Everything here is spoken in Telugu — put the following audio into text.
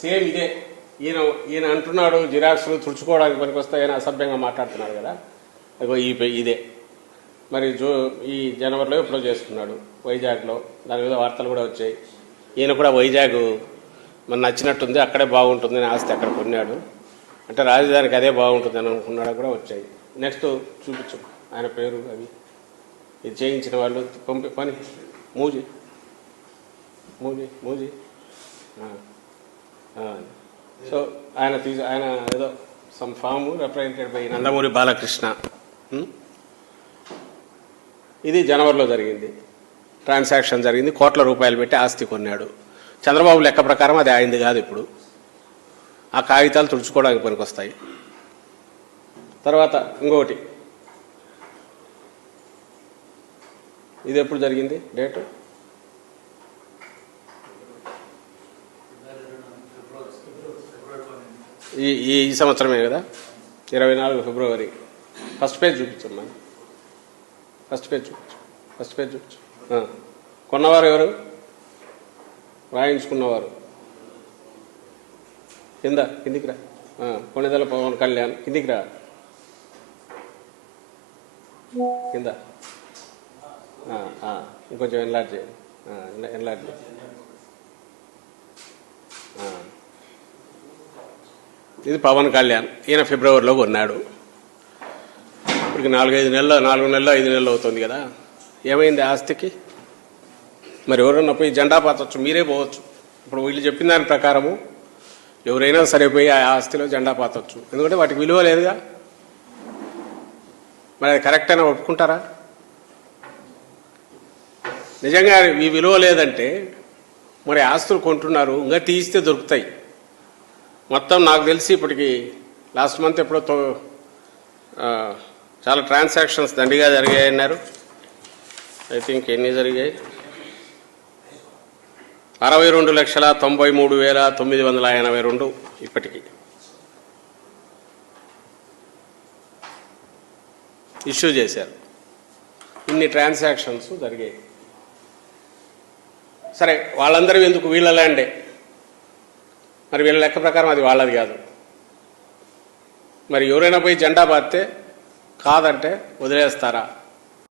సేమ్ ఇదే. ఈయన ఈయన అంటున్నాడు జిరాక్స్లు తుడుచుకోవడానికి పనికి వస్తాయని అసభ్యంగా మాట్లాడుతున్నారు కదా, అగో ఇదే. మరి ఈ జనవరిలో ఎప్పుడో చేసుకున్నాడు వైజాగ్లో, దాని మీద వార్తలు కూడా వచ్చాయి. ఈయన కూడా వైజాగ్ మన నచ్చినట్టుంది, అక్కడే బాగుంటుంది అని ఆస్తి అక్కడ కొన్నాడు, అంటే రాజధానికి అదే బాగుంటుంది అని అనుకున్నాడు కూడా వచ్చాయి. నెక్స్ట్ చూపించు ఆయన పేరు, అవి ఇది చేయించిన వాళ్ళు పని మూజీ మూజీ మూజీ. సో ఆయన ఏదో some form represented by Nandamuri Balakrishna. ఇది జనవరిలో జరిగింది ట్రాన్సాక్షన్ జరిగింది. కోట్ల రూపాయలు పెట్టి ఆస్తి కొన్నాడు. చంద్రబాబు లెక్క ప్రకారం అది ఆయనది కాదు. ఇప్పుడు ఆ కాగితాలు తుడుచుకోవడానికి పనికొస్తాయి. తర్వాత ఇంకొకటి, ఇది ఎప్పుడు జరిగింది డేటు? ఈ సంవత్సరమే కదా, 24 ఫిబ్రవరి. ఫస్ట్ పేజ్ చూపించమ్మా, ఫస్ట్ పేజ్ చూపించు. కొన్నవారు ఎవరు? రాయించుకున్నవారు కిందికి రా. కొణిదెల పవన్ కళ్యాణ్, కిందికి రా, కింద ఇంకొంచెం ఎన్లార్జ్ చేయండి, ఎన్లార్జ్ చేయండి. ఇది పవన్ కళ్యాణ్, ఈయన ఫిబ్రవరిలో కొన్నాడు. ఇప్పటికి 4 నెలలు 5 నెలలు అవుతుంది కదా. ఏమైంది ఆస్తికి? మరి ఎవరన్నా పోయి జెండా పాతవచ్చు, మీరే పోవచ్చు. ఇప్పుడు వీళ్ళు చెప్పిన దాని ప్రకారము ఎవరైనా సరే పోయి ఆ ఆస్తిలో జెండా పాతవచ్చు, ఎందుకంటే వాటికి విలువ లేదుగా. మరి అది కరెక్ట్ అయినా ఒప్పుకుంటారా? నిజంగా ఈ విలువ లేదంటే మరి ఆస్తులు కొంటున్నారు, ఇంకా తీస్తే దొరుకుతాయి. మొత్తం నాకు తెలిసి ఇప్పటికి లాస్ట్ మంత్ ఎప్పుడో చాలా ట్రాన్సాక్షన్స్ దండిగా జరిగాయి అన్నారు. ఐ థింక్ ఎన్ని జరిగాయి? 62,93,982 ఇప్పటికి ఇష్యూ చేశారు. ఇన్ని ట్రాన్సాక్షన్స్ జరిగాయి. సరే, వాళ్ళందరూ ఎందుకు? వీళ్ళ ల్యాండే. మరి వీళ్ళ లెక్క ప్రకారం అది వాళ్ళది కాదు. మరి ఎవరైనా పోయి జెండా బాస్తే కాదంటే వదిలేస్తారా?